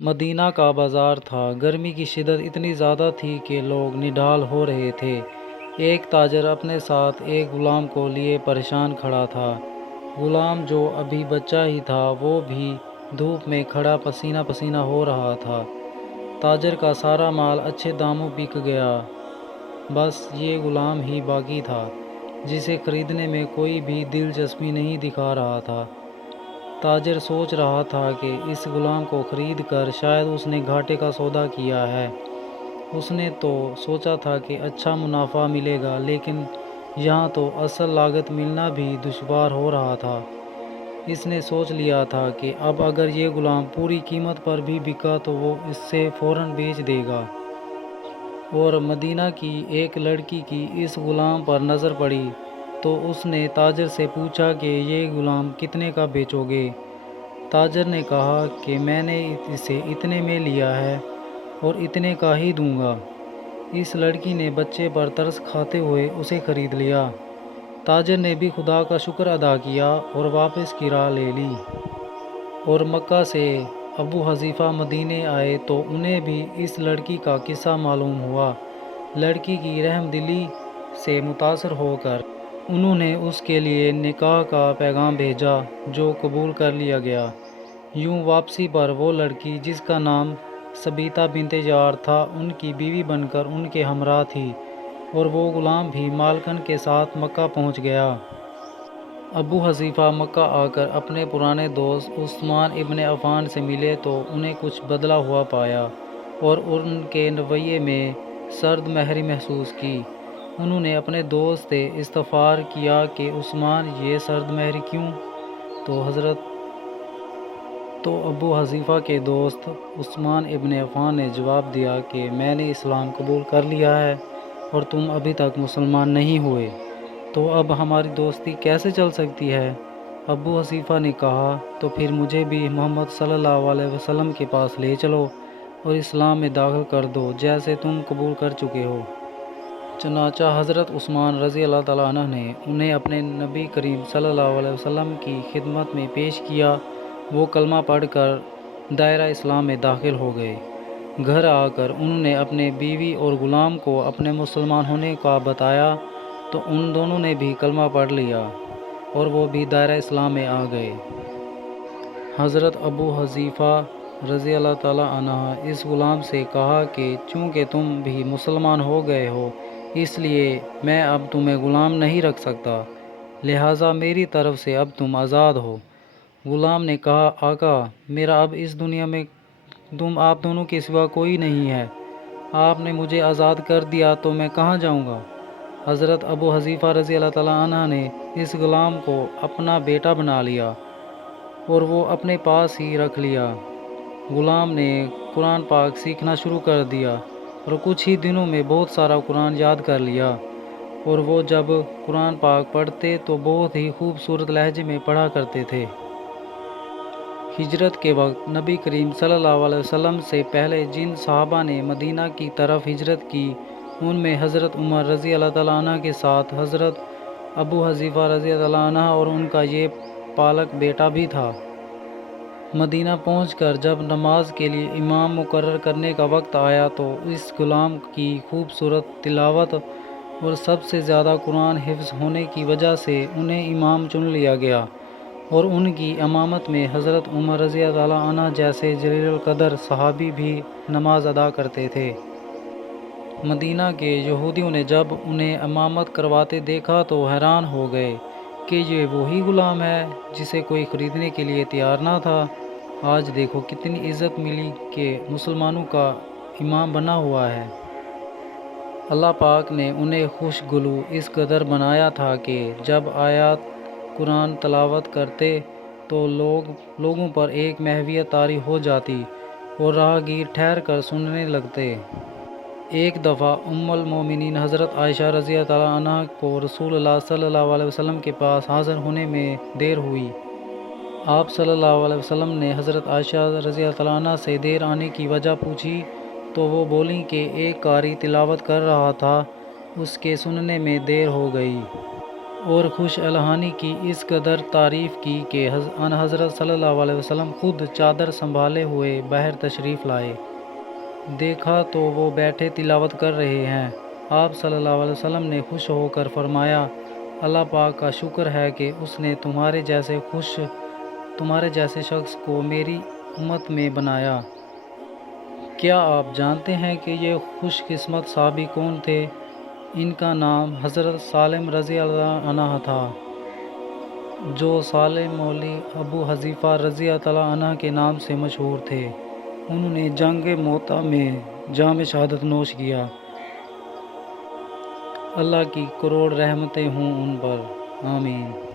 مدینہ کا بازار تھا۔ گرمی کی شدت اتنی زیادہ تھی کہ لوگ نڈال ہو رہے تھے۔ ایک تاجر اپنے ساتھ ایک غلام کو لیے پریشان کھڑا تھا۔ غلام جو ابھی بچہ ہی تھا وہ بھی دھوپ میں کھڑا پسینہ پسینہ ہو رہا تھا۔ تاجر کا سارا مال اچھے داموں بک گیا، بس یہ غلام ہی باقی تھا جسے خریدنے میں کوئی بھی دلچسپی نہیں دکھا رہا تھا۔ تاجر سوچ رہا تھا کہ اس غلام کو خرید کر شاید اس نے گھاٹے کا سودا کیا ہے۔ اس نے تو سوچا تھا کہ اچھا منافع ملے گا، لیکن یہاں تو اصل لاگت ملنا بھی دشوار ہو رہا تھا۔ اس نے سوچ لیا تھا کہ اب اگر یہ غلام پوری قیمت پر بھی بکا تو وہ اس سے فوراً بیچ دے گا۔ اور مدینہ کی ایک لڑکی کی اس غلام پر نظر پڑی تو اس نے تاجر سے پوچھا کہ یہ غلام کتنے کا بیچو گے؟ تاجر نے کہا کہ میں نے اسے اتنے میں لیا ہے اور اتنے کا ہی دوں گا۔ اس لڑکی نے بچے پر ترس کھاتے ہوئے اسے خرید لیا۔ تاجر نے بھی خدا کا شکر ادا کیا اور واپس کی راہ لے لی۔ اور مکہ سے ابو حذیفہ مدینے آئے تو انہیں بھی اس لڑکی کا قصہ معلوم ہوا۔ لڑکی کی رحم دلی سے متاثر ہو کر انہوں نے اس کے لیے نکاح کا پیغام بھیجا جو قبول کر لیا گیا۔ یوں واپسی پر وہ لڑکی جس کا نام ثبیتہ بنت یار تھا ان کی بیوی بن کر ان کے ہمراہ تھی، اور وہ غلام بھی مالکن کے ساتھ مکہ پہنچ گیا۔ ابو حذیفہ مکہ آ کر اپنے پرانے دوست عثمان ابن عفان سے ملے تو انہیں کچھ بدلا ہوا پایا اور ان کے رویے میں سرد مہری محسوس کی۔ انہوں نے اپنے دوست سے استفسار کیا کہ عثمان یہ سرد مہری کیوں؟ تو ابو حذیفہ کے دوست عثمان ابن عفان نے جواب دیا کہ میں نے اسلام قبول کر لیا ہے اور تم ابھی تک مسلمان نہیں ہوئے، تو اب ہماری دوستی کیسے چل سکتی ہے؟ ابو حذیفہ نے کہا تو پھر مجھے بھی محمد صلی اللہ علیہ وسلم کے پاس لے چلو اور اسلام میں داخل کر دو جیسے تم قبول کر چکے ہو۔ چنانچہ حضرت عثمان رضی اللہ تعالیٰ عنہ نے انہیں اپنے نبی کریم صلی اللہ علیہ وسلم کی خدمت میں پیش کیا۔ وہ کلمہ پڑھ کر دائرہ اسلام میں داخل ہو گئے۔ گھر آ کر انہوں نے اپنے بیوی اور غلام کو اپنے مسلمان ہونے کا بتایا تو ان دونوں نے بھی کلمہ پڑھ لیا اور وہ بھی دائرہ اسلام میں آ گئے۔ حضرت ابو حذیفہ رضی اللہ تعالیٰ عنہ اس غلام سے کہا کہ چونکہ تم بھی مسلمان ہو گئے ہو اس لیے میں اب تمہیں غلام نہیں رکھ سکتا، لہٰذا میری طرف سے اب تم آزاد ہو۔ غلام نے کہا آقا میرا اب اس دنیا میں آپ دونوں کے سوا کوئی نہیں ہے، آپ نے مجھے آزاد کر دیا تو میں کہاں جاؤں گا؟ حضرت ابو حذیفہ رضی اللہ تعالیٰ عنہ نے اس غلام کو اپنا بیٹا بنا لیا اور وہ اپنے پاس ہی رکھ لیا۔ غلام نے قرآن پاک سیکھنا شروع کر دیا اور کچھ ہی دنوں میں بہت سارا قرآن یاد کر لیا، اور وہ جب قرآن پاک پڑھتے تو بہت ہی خوبصورت لہجے میں پڑھا کرتے تھے۔ ہجرت کے وقت نبی کریم صلی اللہ علیہ وسلم سے پہلے جن صحابہ نے مدینہ کی طرف ہجرت کی ان میں حضرت عمر رضی اللہ تعالیٰ عنہ کے ساتھ حضرت ابو حذیفہ رضی اللہ عنہ اور ان کا یہ پالک بیٹا بھی تھا۔ مدینہ پہنچ کر جب نماز کے لیے امام مقرر کرنے کا وقت آیا تو اس غلام کی خوبصورت تلاوت اور سب سے زیادہ قرآن حفظ ہونے کی وجہ سے انہیں امام چن لیا گیا، اور ان کی امامت میں حضرت عمر رضی اللہ عنہ جیسے جلیل القدر صحابی بھی نماز ادا کرتے تھے۔ مدینہ کے یہودیوں نے جب انہیں امامت کرواتے دیکھا تو حیران ہو گئے کہ یہ وہی غلام ہے جسے کوئی خریدنے کے لیے تیار نہ تھا۔ آج دیکھو کتنی عزت ملی کہ مسلمانوں کا امام بنا ہوا ہے۔ اللہ پاک نے انہیں خوشگلو اس قدر بنایا تھا کہ جب آیات قرآن تلاوت کرتے تو لوگوں پر ایک محویت طاری ہو جاتی اور راہگیر ٹھہر کر سننے لگتے۔ ایک دفعہ ام المومنین حضرت عائشہ رضی اللہ عنہ کو رسول اللہ صلی اللہ علیہ وسلم کے پاس حاضر ہونے میں دیر ہوئی۔ آپ صلی اللہ علیہ وسلم نے حضرت عائشہ رضی اللہ عنہ سے دیر آنے کی وجہ پوچھی تو وہ بولیں کہ ایک قاری تلاوت کر رہا تھا، اس کے سننے میں دیر ہو گئی۔ اور خوش الہانی کی اس قدر تعریف کی کہ حضرت صلی اللہ علیہ وسلم خود چادر سنبھالے ہوئے باہر تشریف لائے۔ دیکھا تو وہ بیٹھے تلاوت کر رہے ہیں۔ آپ صلی اللہ علیہ وسلم نے خوش ہو کر فرمایا، اللہ پاک کا شکر ہے کہ اس نے تمہارے جیسے شخص کو میری امت میں بنایا۔ کیا آپ جانتے ہیں کہ یہ خوش قسمت صحابی کون تھے؟ ان کا نام حضرت سالم رضی اللہ عنہ تھا، جو سالم مولوی ابو حذیفہ رضی اللہ عنہ کے نام سے مشہور تھے۔ انہوں نے جنگ موطا میں جام شہادت نوش کیا۔ اللہ کی کروڑ رحمتیں ہوں ان پر، آمین۔